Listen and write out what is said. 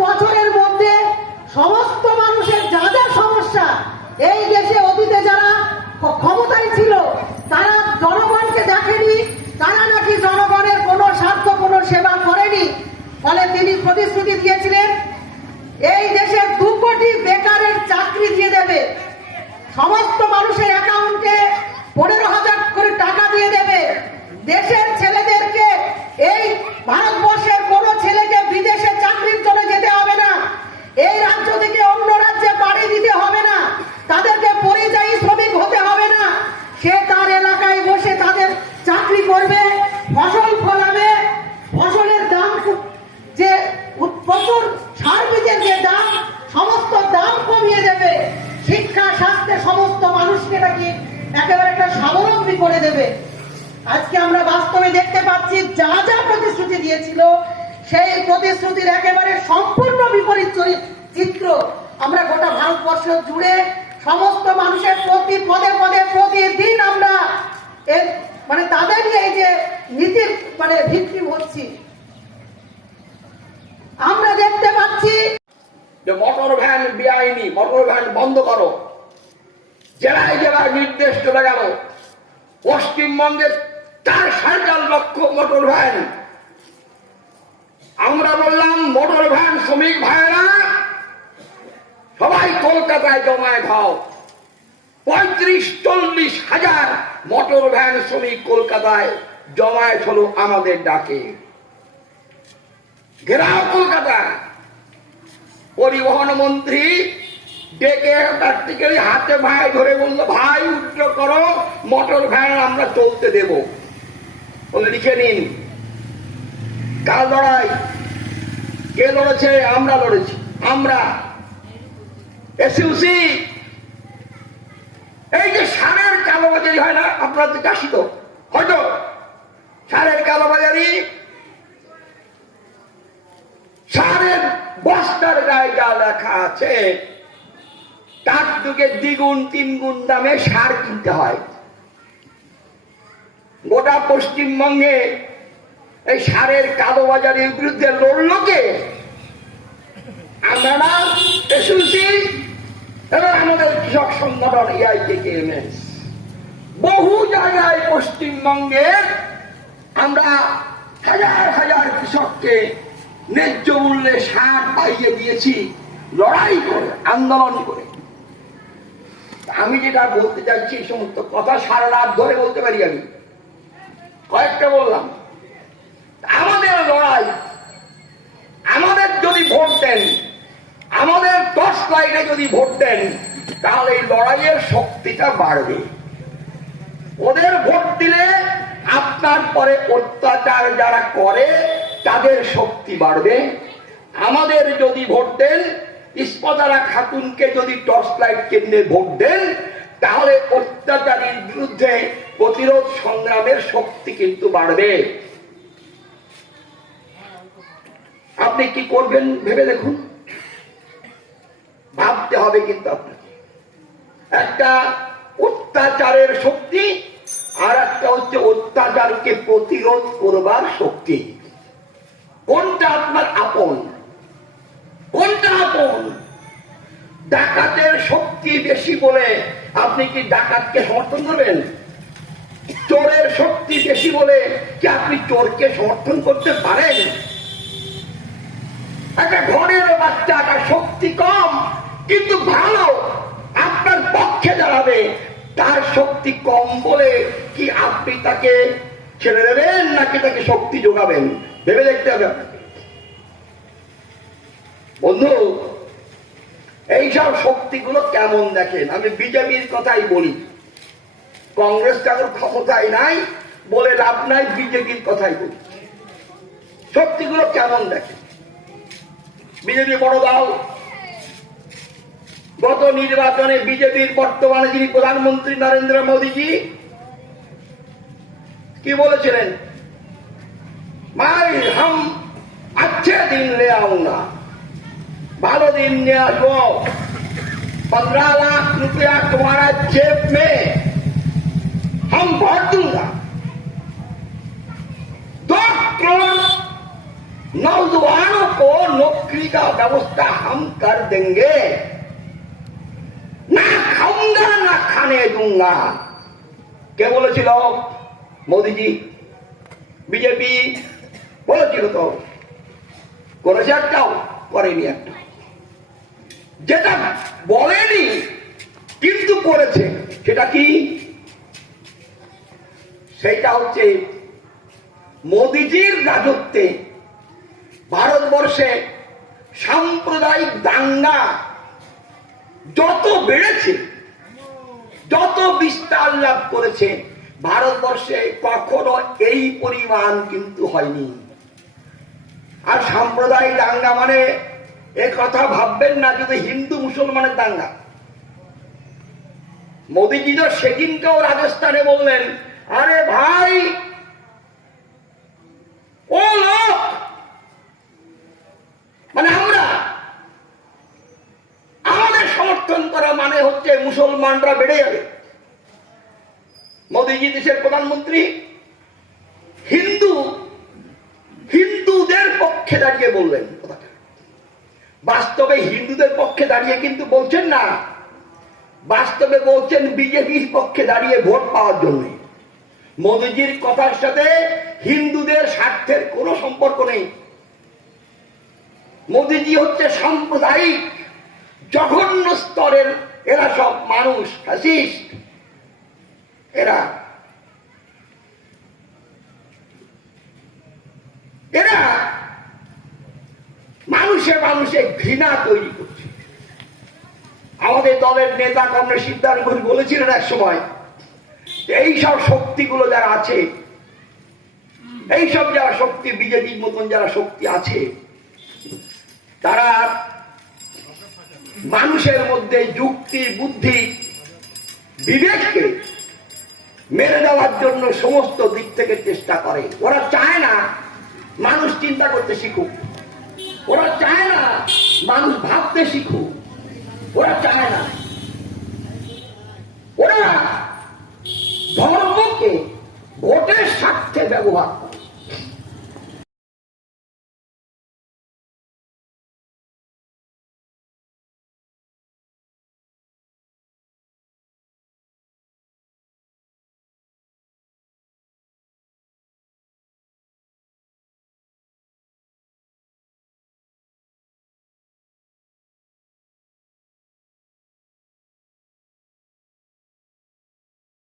বছরের মধ্যে সমস্ত মানুষের যা যা সমস্যা, এই দেশে অতীতে যারা ক্ষমতায় ছিল, তারা জনগণকে দেখেনি, তারা নাকি জনগণের কোনো স্বার্থ কোনো সেবা করেনি। ফলে তিনি প্রতিশ্রুতি দিয়েছিলেন এই দেশের দু কোটি বেকারের চাকরি দিয়ে দেবে সমস্ত মানুষের অ্যাকাউন্টে পনেরো হাজার করে টাকা দিয়ে দেবে দেশের ছেলেদেরকে এই ভারতবর্ষের কোন ছেলেকে বিদেশে চাকরির জন্য যেতে হবে না এই রাজ্য থেকে অন্য রাজ্যে পাড়ি দিতে হবে না তাদেরকে পরিযায়ী শ্রমিক হতে হবে না সে তার এলাকায় বসে তাদের চাকরি করবে ফসল ফলাবে ফসলের দাম খুব- যে উৎ- প্রচুর সার বীজের যে দাম সমস্ত দাম কমিয়ে দেবে। শিক্ষা, স্বাস্থ্যে সমস্ত মানুষকে নাকি একেবারে একটা স্বাবলম্বী করে দেবে। আজকে আমরা বাস্তবে দেখতে পাচ্ছি, যা যা প্রতিশ্রুতি দিয়েছিল, সেই প্রতিশ্রুতির একেবারে সম্পূর্ণ বিপরীত চিত্র আমরা গোটা ভারতবর্ষ জুড়ে সমস্ত মানুষের প্রতি পদে পদে প্রতিদিন আমরা মানে তাদেরই এই যে নীতির মানে ভিত্তি হচ্ছি আমরা দেখতে পাচ্ছি যে মোটর ভ্যান বেআইনি মোটর ভ্যান বন্ধ করো। জেলায় জেলায় নির্দেশ চলে গেল। পশ্চিমবঙ্গের চার সাড়ে লক্ষ মোটর ভ্যান আমরা বললাম মোটর ভ্যান শ্রমিক ভাইয়েরা, সবাই কলকাতায় জমায়েত খাও পঁয়ত্রিশ চল্লিশ হাজার মোটর ভ্যান শ্রমিক কলকাতায় জমায়েত হলো আমাদের ডাকে। ঘেরাও কলকাতা। পরিবহন মন্ত্রী, ডেকে প্র্যাকটিক্যালি হাতে ভাই ধরে বলল, ভাই উচ্চ করো মোটর ভ্যান আমরা চলতে দেব। বলে লিখে নিন। কার লড়াই। কে লড়েছে? আমরা লড়েছি। আমরা। এসইউসি এই যে সারের কালোবাজারি হয় না, আপনারা তো চাষি তো, হয়তো? সারের কালোবাজারি? সারের বস্তার গায়ে যা লেখা আছে, তার যুগে দ্বিগুণ তিন গুণ দামে সার কিনতে হয়। গোটা পশ্চিমবঙ্গে এই সারের কালোবাজারের বিরুদ্ধে লড়ল কে আমরা এসএলসি এবং আমাদের কৃষক সংগঠন এআইকেএমএস বহু জায়গায় পশ্চিমবঙ্গে আমরা হাজার হাজার কৃষককে ন্যায্য মূল্যে সার পাইয়ে দিয়েছি, লড়াই করে, আন্দোলন করে। আমি যেটা বলতে চাইছি, এই সমস্ত কথা সারা রাত ধরে বলতে পারি আমি। কয়েকটা বললাম। আমাদের লড়াই, আমাদের যদি ভোট দেন, আমাদের দশ লাইনে যদি ভোট দেন, তাহলে এই লড়াইয়ের শক্তিটা বাড়বে। ওদের ভোট দিলে আপনার পরে অত্যাচার যারা করে তাদের শক্তি বাড়বে। আমাদের যদি ভোট দেন ইস্পতারা খাতুনকে যদি টর্চ লাইট কেন্দ্রে ভোট দেন, তাহলে অত্যাচারীর বিরুদ্ধে প্রতিরোধ সংগ্রামের শক্তি কিন্তু বাড়বে। আপনি কি করবেন ভেবে দেখুন? ভাবতে হবে কিন্তু আপনাকে। একটা অত্যাচারের শক্তি আর একটা হচ্ছে অত্যাচারকে প্রতিরোধ করবার শক্তি। কোনটা আপনার আপন? কোনটা আপন? ডাকাতের শক্তি বেশি বলে আপনি কি ডাকাতকে সমর্থন করবেন? চোরের শক্তি বেশি বলে কি আপনি চোরকে সমর্থন করতে পারেন? একটা ঘরের বাচ্চা, একটা শক্তি কম, কিন্তু ভালো আপনার পক্ষে দাঁড়াবে। তার শক্তি কম বলে কি আপনি তাকে ছেড়ে দেবেন নাকি তাকে শক্তি যোগাবেন? ভেবে দেখতে হবে আপনাকে। বন্ধু, এইসব শক্তিগুলো কেমন দেখেন? আমি বিজেপির কথাই বলি। কংগ্রেস কারোর ক্ষমতায় নাই বলে লাভ নাই, বিজেপির কথাই বলি। শক্তিগুলো কেমন দেখেন? বিজেপি বড় দল। গত নির্বাচনে বিজেপির বর্তমানে যিনি প্রধানমন্ত্রী নরেন্দ্র মোদীজি, কি বলেছিলেন? अच्छे दिन ले आऊंगा भालो दिन ले आओ पंद्रह लाख रुपया तुम्हारा जेब में हम भर दूंगा दो करोड़ नौजवानों को नौकरी का व्यवस्था हम कर देंगे না খাউঙ্গা না খানে দুঙ্গা কে বলেছিল মোদিজি বিজেপি বলেছিল তো করেছে একটাও, করেনি একটা। যেটা বলেনি, কিন্তু করেছে, সেটা কি? সেটা হচ্ছে মোদিজির রাজত্বে ভারতবর্ষে সাম্প্রদায়িক দাঙ্গা যত বেড়েছে, যত বিস্তার লাভ করেছে, ভারতবর্ষে কখনো এই পরিমাণ কিন্তু হয়নি। আর সাম্প্রদায়িক দাঙ্গা মানে এ কথা ভাববেন না, যদি হিন্দু মুসলমানের দাঙ্গা। মোদিজি তো সেদিনকেও রাজস্থানে বললেন, আরে ভাই, ও লোক মানে আমরা, আমাদের সমর্থন করা মানে হচ্ছে মুসলমানরা বেড়ে যাবে। মোদীজি দেশের প্রধানমন্ত্রী হিন্দু হিন্দুদের পক্ষে দাঁড়িয়ে বললেন বাস্তবে হিন্দুদের পক্ষে দাঁড়িয়ে কিন্তু বলছেন না। বাস্তবে বলছেন বিজেপির পক্ষে দাঁড়িয়ে ভোট পাওয়ার জন্য। মোদীজির কথার সাথে হিন্দুদের স্বার্থের কোনো সম্পর্ক নেই। মোদীজি হচ্ছে সাম্প্রদায়িক, জঘন্য স্তরের, এরা সব মানুষ এরা মানুষে মানুষে ঘৃণা তৈরি করছে। আমাদের দলের নেতা কমরেড সিদ্ধার্থ বলেছিলেন এক সময় এই সব শক্তিগুলো যারা আছে এই সব যারা শক্তি, বিজেপির মতন যারা শক্তি আছে, তারা মানুষের মধ্যে যুক্তি, বুদ্ধি, বিবেককে মেরে দেওয়ার জন্য সমস্ত দিক থেকে চেষ্টা করে। ওরা চায় না মানুষ চিন্তা করতে শিখুক। ওরা চায় না মানুষ ভাবতে শিখুক ওরা চায় না ওরা ধর্মকে ভোটের স্বার্থে ব্যবহার করে।